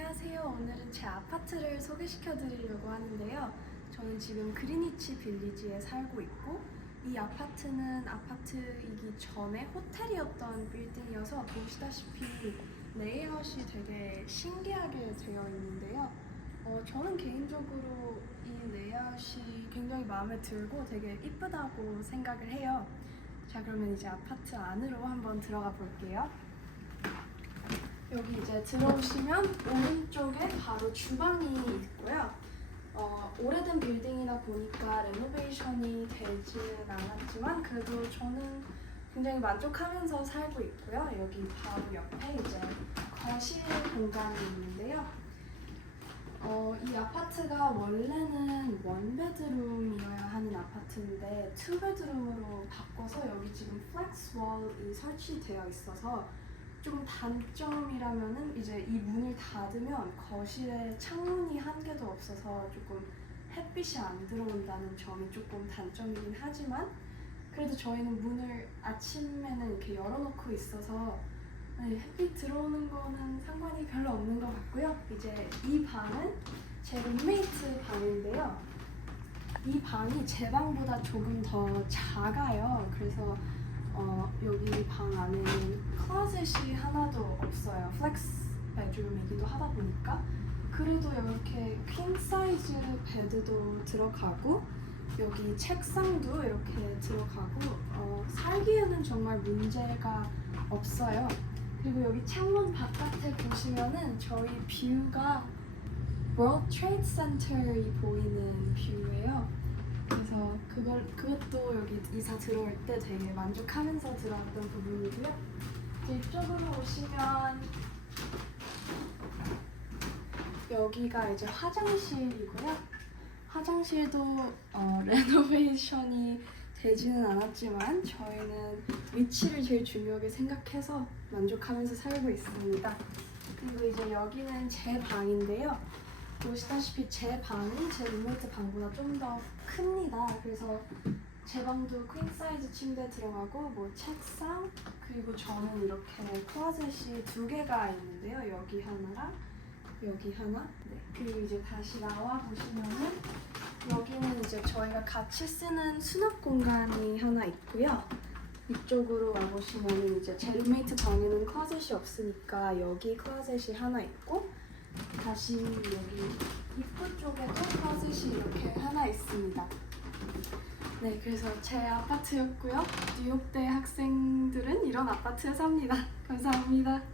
안녕하세요. 오늘은 제 아파트를 소개시켜 드리려고 하는데요. 저는 지금 그리니치 빌리지에 살고 있고 이 아파트는 아파트이기 전에 호텔이었던 빌딩이어서 보시다시피 레이아웃이 되게 신기하게 되어 있는데요. 어, 저는 개인적으로 이 레이아웃이 굉장히 마음에 들고 되게 이쁘다고 생각을 해요. 자, 그러면 이제 아파트 안으로 한번 들어가 볼게요. 여기 이제 들어오시면 오른쪽에 바로 주방이 있고요. 어, 오래된 빌딩이다 보니까 레노베이션이 되지는 않았지만 그래도 저는 굉장히 만족하면서 살고 있고요. 여기 바로 옆에 이제 거실 공간이 있는데요. 어, 이 아파트가 원래는 원베드룸이어야 하는 아파트인데 투베드룸으로 바꿔서 여기 지금 플렉스 월이 설치되어 있어서 좀 단점이라면은 이제 이 문을 닫으면 거실에 창문이 한 개도 없어서 조금 햇빛이 안 들어온다는 점이 조금 단점이긴 하지만 그래도 저희는 문을 아침에는 이렇게 열어놓고 있어서 네, 햇빛 들어오는 거는 상관이 별로 없는 것 같고요. 이제 이 방은 제 룸메이트 방인데요. 이 방이 제 방보다 조금 더 작아요. 그래서 어, 여기 방 안에는 클로젯이 하나도 없어요. 플렉스 베드룸이기도 하다 보니까 그래도 이렇게 퀸 사이즈 베드도 들어가고 여기 책상도 이렇게 들어가고 어, 살기에는 정말 문제가 없어요. 그리고 여기 창문 바깥에 보시면은 저희 뷰가 World Trade Center이 보이는 뷰예요. 그래서 그걸 그것도 여기 이사 들어올 때 되게 만족하면서 들어왔던 부분이고요. 이쪽으로 오시면 여기가 이제 화장실이고요. 화장실도 어, 레노베이션이 되지는 않았지만 저희는 위치를 제일 중요하게 생각해서 만족하면서 살고 있습니다. 그리고 이제 여기는 제 방인데요. 보시다시피 제 방이 제 룸메이트 방보다 좀 더 큽니다. 그래서 제 방도 퀸 사이즈 침대 들어가고 뭐 책상 그리고 저는 이렇게 클로젯이 두 개가 있는데요. 여기 하나랑 여기 하나. 네. 그리고 이제 다시 나와 보시면은 여기는 이제 저희가 같이 쓰는 수납 공간이 하나 있고요. 이쪽으로 와보시면 이제 제 룸메이트 방에는 클로젯이 없으니까 여기 클로젯이 하나 있고 다시 여기 입구 쪽에도 클로젯이 이렇게 하나 있습니다. 네, 그래서 제 아파트였고요. 뉴욕대 학생들은 이런 아파트에 삽니다. 감사합니다.